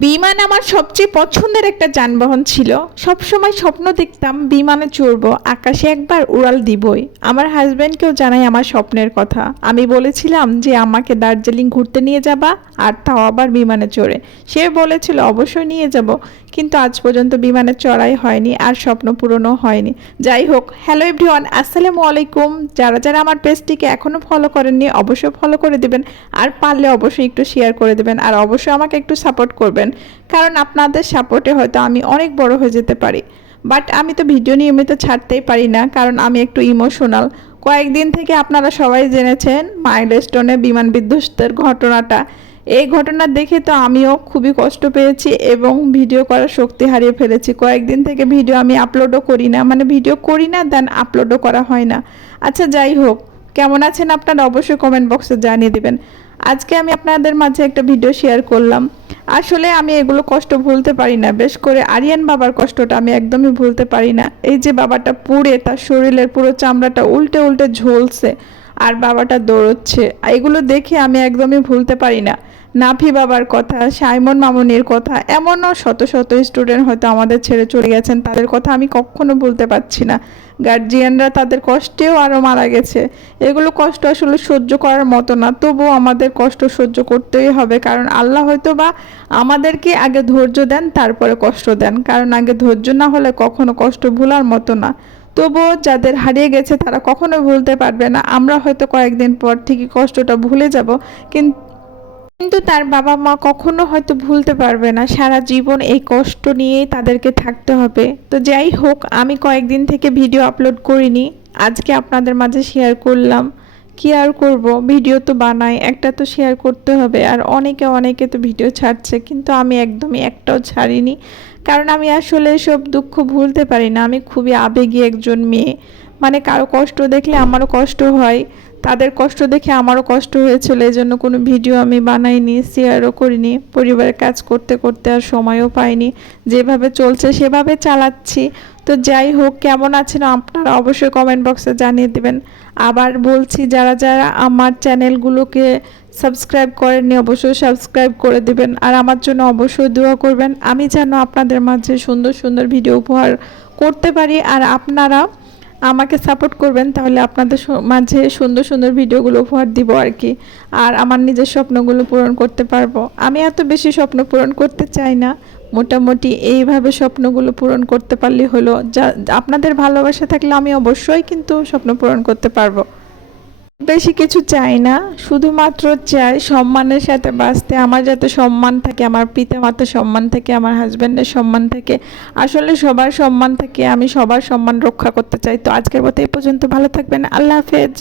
বিমান আমার সবচেয়ে পছন্দের একটা যানবাহন ছিল। সব সময় স্বপ্ন দেখতাম বিমানে চড়বো, আকাশে একবার উড়াল দিবই। আমার হাজব্যান্ডকেও জানাই আমার স্বপ্নের কথা। আমি বলেছিলাম যে, আমাকে দার্জিলিং ঘুরতে নিয়ে যাবা আর তাও আবার বিমানে চড়ে। সে বলেছিল, অবশ্যই নিয়ে যাব। কিন্তু আজ পর্যন্ত বিমানে চড়াই হয়নি আর স্বপ্ন পূরণও হয়নি। যাই হোক, হ্যালো এভরিওয়ান, আসসালামু আলাইকুম। যারা যারা আমার পেজটিকে এখনও ফলো করেননি, অবশ্যই ফলো করে দেবেন। আর পারলে অবশ্যই একটু শেয়ার করে দেবেন। আর অবশ্যই আমাকে একটু সাপোর্ট করবেন। কারণ আপনাদের সাপোর্টে হয়তো আমি অনেক বড় হয়ে যেতে পারি। বাট আমি তো ভিডিও নিয়মিত ছাড়তেই পারি না, কারণ আমি একটু ইমোশনাল। কয়েকদিন থেকে আপনারা সবাই জেনেছেন মাইলস্টোনে বিমান বিধ্বস্তের ঘটনাটা। এই ঘটনা দেখে তো আমিও খুবই কষ্ট পেয়েছি এবং ভিডিও করার শক্তি হারিয়ে ফেলেছি। কয়েকদিন থেকে ভিডিও আমি আপলোডও করি না মানে ভিডিও করি না, দেন আপলোডও করা হয় না। আচ্ছা যাই হোক, কেমন আছেন আপনারা অবশ্যই কমেন্ট বক্সে জানিয়ে দিবেন। আজকে আমি আপনাদের মাঝে একটা ভিডিও শেয়ার করলাম। আসলে আমি এগুলো কষ্ট ভুলতে পারি না। বেশ করে আরিয়ান বাবার কষ্টটা আমি একদমই ভুলতে পারি না। এই যে বাবাটা পুড়ে, তার শরীরের পুরো চামড়াটা উল্টে উল্টে ঝলছে আর বাবাটা দৌড়চ্ছে, এগুলো দেখে আমি একদমই ভুলতে পারি না। নাফি বাবার কথা, সাইমন মামুনির কথা, এমনও শত শত স্টুডেন্ট হয়তো আমাদের ছেড়ে চলে গেছেন, তাদের কথা আমি কখনো ভুলতে পারছি না। গার্জিয়ানরা তাদের কষ্টেও আরও মারা গেছে। এগুলো কষ্ট আসলে সহ্য করার মতো না, তবুও আমাদের কষ্ট সহ্য করতেই হবে, কারণ আল্লাহ হয়তো বা আমাদেরকে আগে ধৈর্য দেন, তারপরে কষ্ট দেন। কারণ আগে ধৈর্য না হলে কখনো কষ্ট ভুলার মতো না। তবুও যাদের হারিয়ে গেছে তারা কখনো ভুলতে পারবে না। আমরা হয়তো কয়েকদিন পর ঠিকই কষ্টটা ভুলে যাব কিন্তু কিন্তু তার বাবা মা কখনো হয়তো ভুলতে পারবে না। সারা জীবন এই কষ্ট নিয়েই তাদেরকে থাকতে হবে। তো যাই হোক, আমি কয়েকদিন থেকে ভিডিও আপলোড করিনি। আজকে আপনাদের মাঝে শেয়ার করলাম। কি আর করব? ভিডিও তো বানাই, একটা তো শেয়ার করতে হবে। আর অনেকে অনেকে তো ভিডিও ছাড়ছে, কিন্তু আমি একদমই একটাও ছাড়িনি। কারণ আমি আসলে সব দুঃখ ভুলতে পারি না। আমি খুবই আবেগী একজন মেয়ে। মানে কারও কষ্ট দেখলে আমারও কষ্ট হয়। তাদের কষ্ট দেখে আমারও কষ্ট হয়েছিল এই জন্য কোনো ভিডিও আমি বানাইনি শেয়ারও করিনি। পরিবারের কাজ করতে করতে আর সময়ও পাইনি। যেভাবে চলছে সেভাবে চালাচ্ছি। তো যাই হোক, কেমন আছেন আপনারা অবশ্যই কমেন্ট বক্সে জানিয়ে দেবেন। আবার বলছি, যারা যারা আমার চ্যানেলগুলোকে সাবস্ক্রাইব করেননি, অবশ্যই সাবস্ক্রাইব করে দিবেন। আর আমার জন্য অবশ্যই দোয়া করবেন। আমি যেন আপনাদের মাঝে সুন্দর সুন্দর ভিডিও উপহার করতে পারি। আর আপনারা আমাকে সাপোর্ট করবেন, তাহলে আপনাদের মাঝে সুন্দর সুন্দর ভিডিওগুলো উপহার দিব আর কি। আর আমার নিজের স্বপ্নগুলো পূরণ করতে পারব। আমি এত বেশি স্বপ্ন পূরণ করতে চাই না। মোটামুটি এইভাবে স্বপ্নগুলো পূরণ করতে পারলে হলো। যা, আপনাদের ভালোবাসা থাকলে আমি অবশ্যই কিন্তু স্বপ্ন পূরণ করতে পারব। বেশি কিছু চাই না। শুধুমাত্র চাই সম্মানের সাথে বাঁচতে, আমার যাতে সম্মান থাকে, আমার পিতা মাতার সম্মান থাকে, আমার হাজব্যান্ডের সম্মান থাকে। আসলে সবার সম্মান থাকে আমি সবার সম্মান রক্ষা করতে চাই। তো আজকের মতো এই পর্যন্ত, ভালো থাকবেন, আল্লাহ হাফেজ।